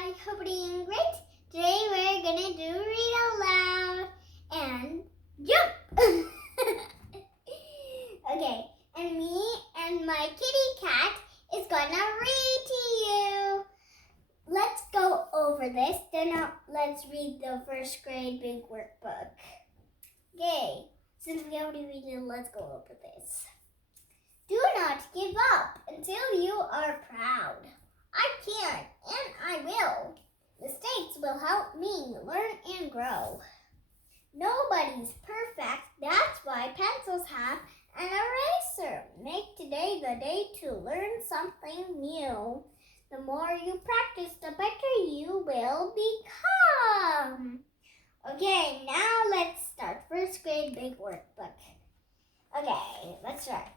I hope you're doing great. Today we're gonna do read aloud and jump. Okay, and me and my kitty cat is gonna read to you. Let's go over this. Then let's read the first grade big workbook. Okay, since we already read it, let's go over this. Do not give up until you are proud. I can, and I will. Mistakes will help me learn and grow. Nobody's perfect, that's why pencils have an eraser. Make today the day to learn something new. The more you practice, the better you will become. Okay, now let's start first grade big workbook. Okay, let's start.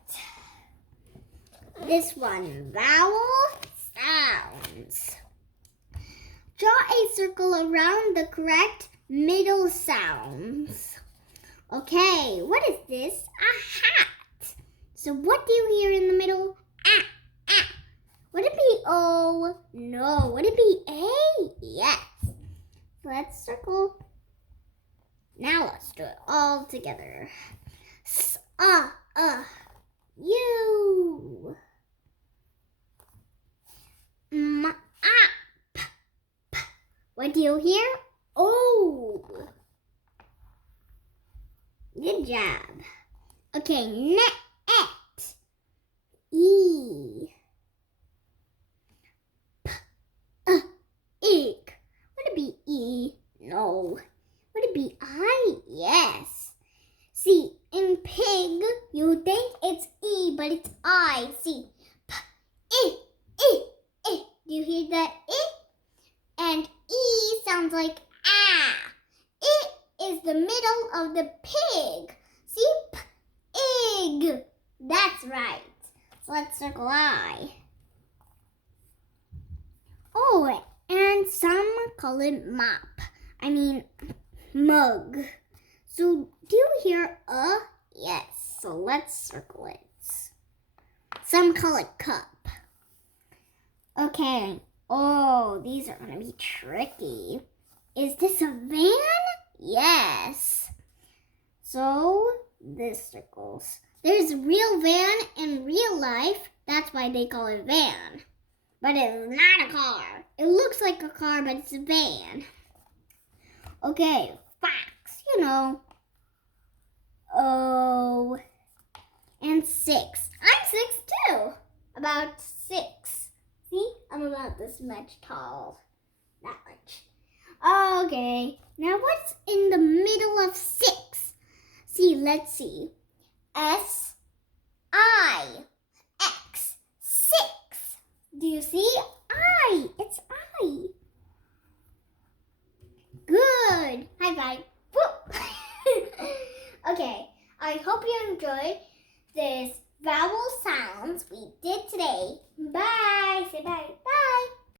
This one, vowel sounds. Draw a circle around the correct middle sounds. Okay, what is this? A hat. So what do you hear in the middle? Ah, ah. Would it be O? No. Would it be A? Yes. Let's circle. Now let's do it all together. S, U. M, A, P, P. What do you hear? O. Good job. Okay, net. E. P, Eek. Would it be E? No. Would it be I? Yes. See, in pig, you think it's E, but it's I. See, P, E, E, E. Do you hear that E? And E sounds like ah. E is the middle of the pig. See, P, egg. That's right. So let's circle I. Oh, and some call it mop. I mean, mug. So do you hear a? Yes. So let's circle it. Some call it cup. Okay. Oh, these are going to be tricky. Is this a van? Yes. So this circles. There's a real van in real life. That's why they call it van. But it's not a car. It looks like a car, but it's a van. Okay, facts, Oh, and 6. I'm 6 too. About 6. See, I'm about this much tall. That much. Okay, now what's in the middle of 6? See, let's see. S, I, X, 6. Do you see? I. It's I. Good. High five. Okay, I hope you enjoyed this vowel sounds we did today. Bye. Say bye. Bye.